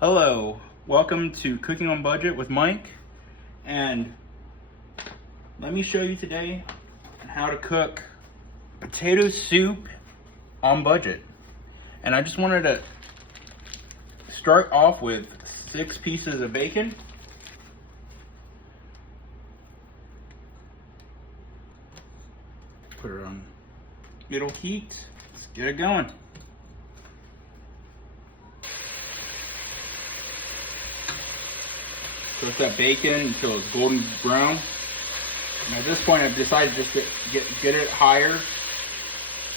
Hello, welcome to Cooking on Budget with Mike, and let me show you today how to cook potato soup on budget. And I just wanted to start off with 6 pieces of bacon, put it on middle heat, let's get it going. Cook that bacon until it's golden brown. And at this point, I've decided just to get it higher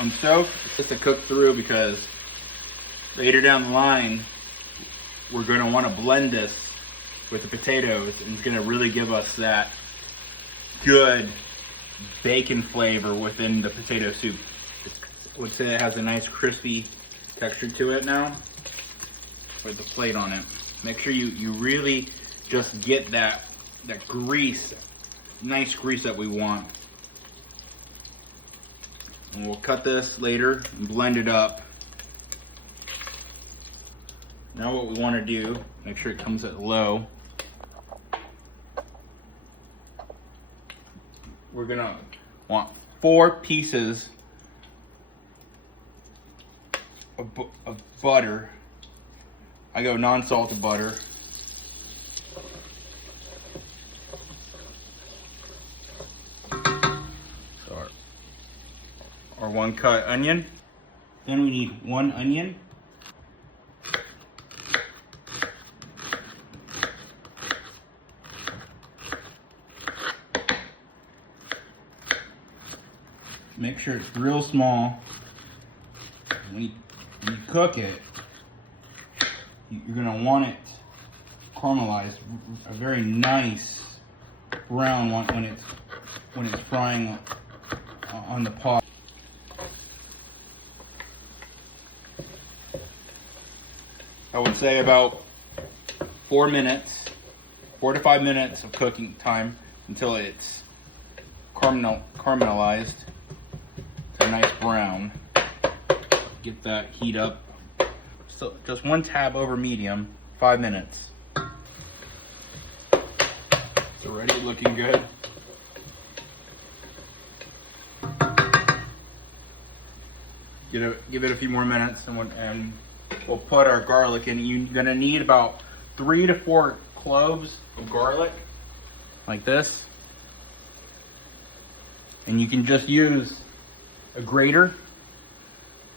on stove, just to cook through, because later down the line, we're going to want to blend this with the potatoes, and it's going to really give us that good bacon flavor within the potato soup. I would say it has a nice crispy texture to it now with the plate on it. Make sure you really just get that grease, nice grease that we want. And we'll cut this later and blend it up. Now what we want to do, make sure it comes at low. We're gonna want 4 pieces of butter. I go non-salted butter. Or 1 cut onion. Then we need 1 onion. Make sure it's real small. When you cook it, you're gonna want it caramelized, a very nice brown one when it's frying on the pot. I would say about 4 to 5 minutes of cooking time until it's caramelized to a nice brown. Get that heat up. So just 1 tab over medium, 5 minutes. It's already looking good. Give it a few more minutes, and we'll put our garlic in. You're gonna need about 3 to 4 cloves of garlic, like this. And you can just use a grater.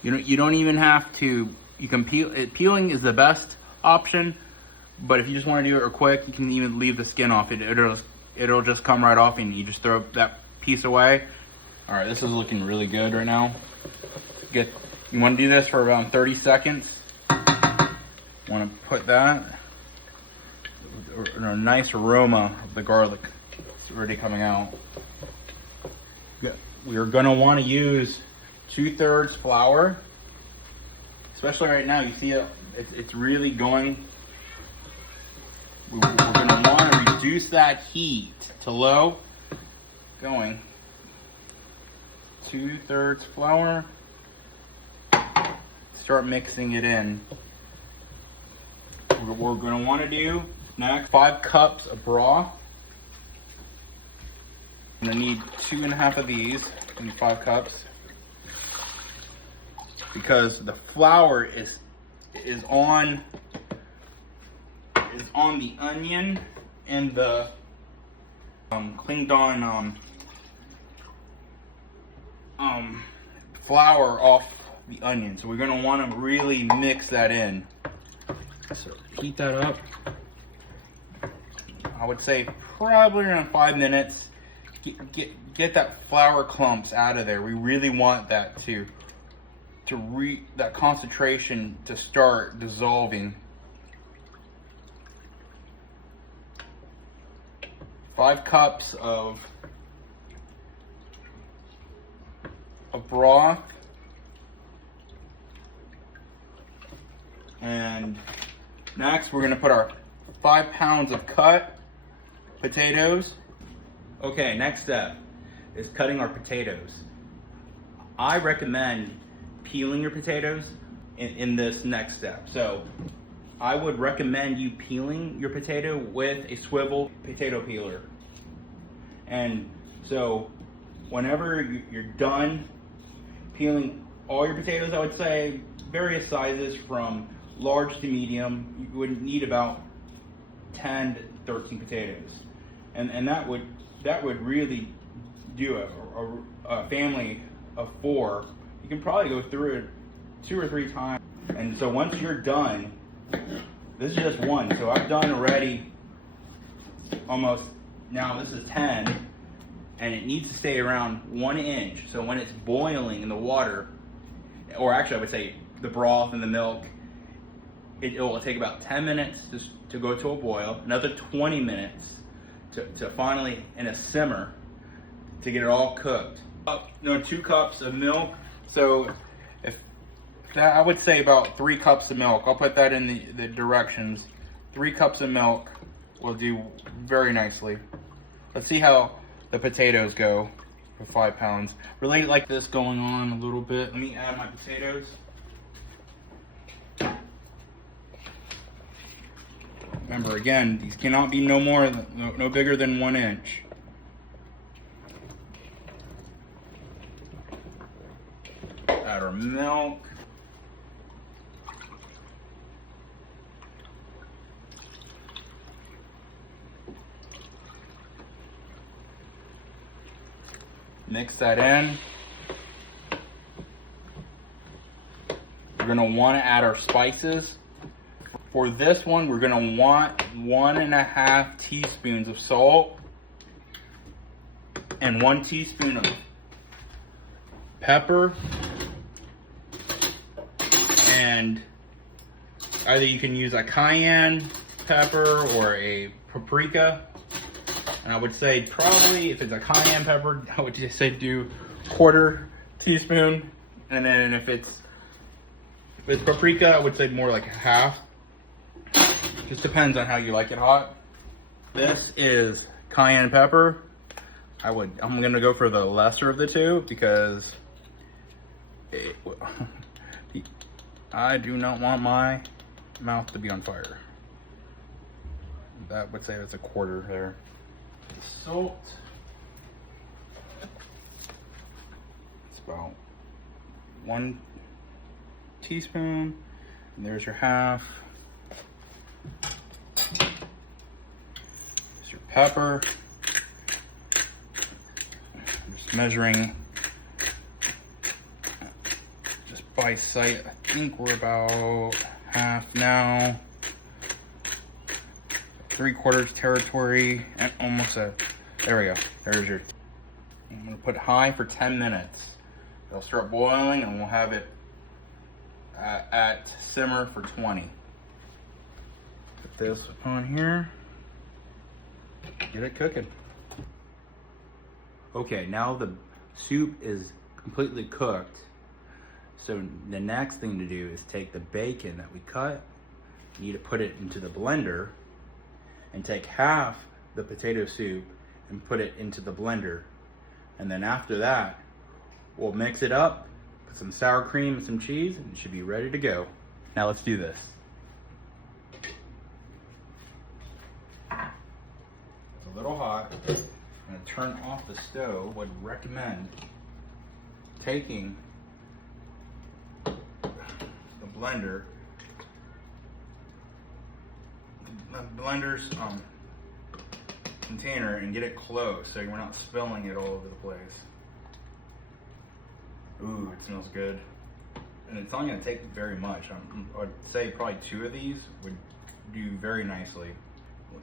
You don't even have to. You can peel it. Peeling is the best option, but if you just want to do it real quick, you can even leave the skin off. It'll just come right off, and you just throw that piece away. All right, this is looking really good right now. You want to do this for around 30 seconds. Want to put that, a nice aroma of the garlic. It's already coming out. We are going to want to use 2/3 flour, especially right now. You see it's really going. We're going to want to reduce that heat to low. Going 2/3 flour. Start mixing it in. What we're going to want to do next, 5 cups of broth. I'm going to need 2.5 of these. I need 5 cups. Because the flour is on the onion and the clinged on flour off the onion. So we're going to want to really mix that in. So heat that up. I would say probably around 5 minutes. Get that flour clumps out of there. We really want that that concentration to start dissolving. 5 cups of broth. And next we're going to put our 5 pounds of cut potatoes. Okay, next step is cutting our potatoes. I recommend peeling your potatoes in this next step. So I would recommend you peeling your potato with a swivel potato peeler. And so whenever you're done peeling all your potatoes, I would say various sizes from large to medium, you would need about 10 to 13 potatoes. And that would really do a family of 4. You can probably go through it 2 or 3 times. And so once you're done, this is just 1. So I've done already almost, now this is 10, and it needs to stay around 1 inch. So when it's boiling in the water, or actually I would say the broth and the milk, it will take about 10 minutes to go to a boil, another 20 minutes to finally in a simmer to get it all cooked. 2 cups of milk. So if that, I would say about 3 cups of milk. I'll put that in the directions. 3 cups of milk will do very nicely. Let's see how the potatoes go for 5 pounds. Really like this going on a little bit. Let me add my potatoes. Remember again, these cannot be no bigger than 1 inch. Add our milk. Mix that in. We're going to want to add our spices. For this one, we're going to want 1.5 teaspoons of salt and 1 teaspoon of pepper. And either you can use a cayenne pepper or a paprika. And I would say probably if it's a cayenne pepper, I would just say do 1/4 teaspoon. And then if it's paprika, I would say more like 1/2. Just depends on how you like it hot. This is cayenne pepper. I'm gonna go for the lesser of the 2 because I do not want my mouth to be on fire. That would say that's 1/4 there. Salt. It's about 1 teaspoon. And there's your 1/2. There's your pepper. Just measuring just by sight. I think we're about 1/2 now. 3/4 territory and almost there we go. There's your, I'm gonna put high for 10 minutes. It'll start boiling and we'll have it at simmer for 20. Put this on here, get it cooking. Okay, now the soup is completely cooked. So the next thing to do is take the bacon that we cut, you need to put it into the blender, and take 1/2 the potato soup and put it into the blender. And then after that, we'll mix it up, put some sour cream and some cheese, and it should be ready to go. Now let's do this. It's a little hot. I'm gonna turn off the stove. Would recommend taking the blender's container and get it close so you're not spilling it all over the place. Ooh, it smells good. And it's only going to take very much. I would say probably 2 of these would do very nicely.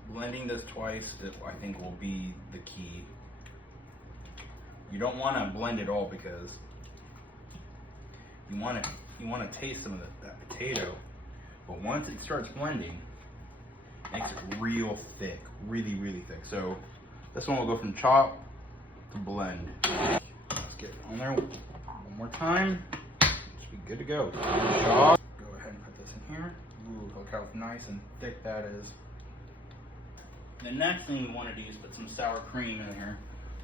Blending this twice, I think, will be the key. You don't want to blend it all because you want to taste some of that potato. But once it starts blending, it makes it real thick, really, really thick. So this one will go from chop to blend. Let's get it on there one more time. Should be good to go. Chop. Go ahead and put this in here. Ooh, look how nice and thick that is. The next thing we want to do is put some sour cream in here.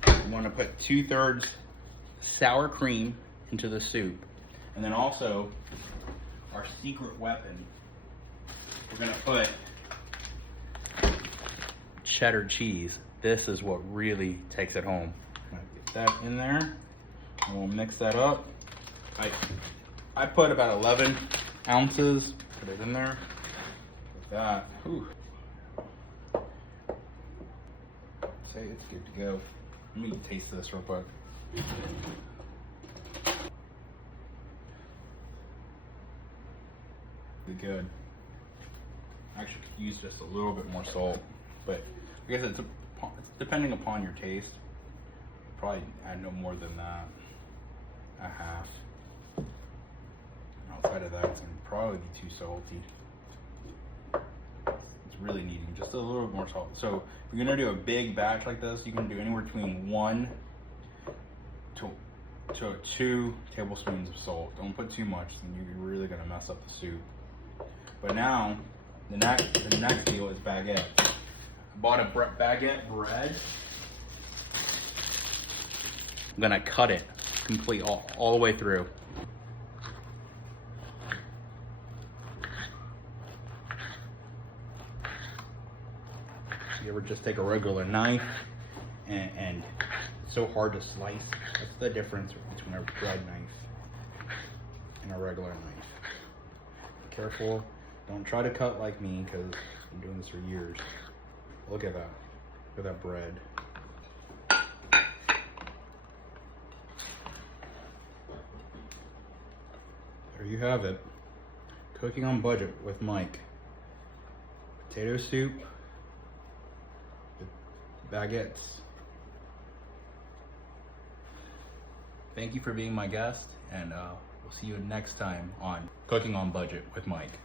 We want to put 2/3 sour cream into the soup. And then also our secret weapon, we're gonna put cheddar cheese. This is what really takes it home. I'm gonna get that in there, and we'll mix that up. I put about 11 ounces, put it in there, like that. Whew. Say it's good to go. Let me taste this real quick. Really good. Actually could use just a little bit more salt, but I guess it's depending upon your taste. Probably add no more than that, a half. And outside of that, it's gonna probably be too salty. It's really needing just a little bit more salt. So if you're gonna do a big batch like this, you can do anywhere between 1 to 2 tablespoons of salt. Don't put too much, then you're really gonna mess up the soup. But now, the next deal is baguette. I bought a baguette bread. I'm gonna cut it complete all the way through. So you ever just take a regular knife and it's so hard to slice? That's the difference between a bread knife and a regular knife. Be careful, don't try to cut like me because I'm doing this for years. Look at that. Look at that bread. There you have it. Cooking on budget with Mike. Potato soup with baguettes. Thank you for being my guest, and we'll see you next time on Cooking on Budget with Mike.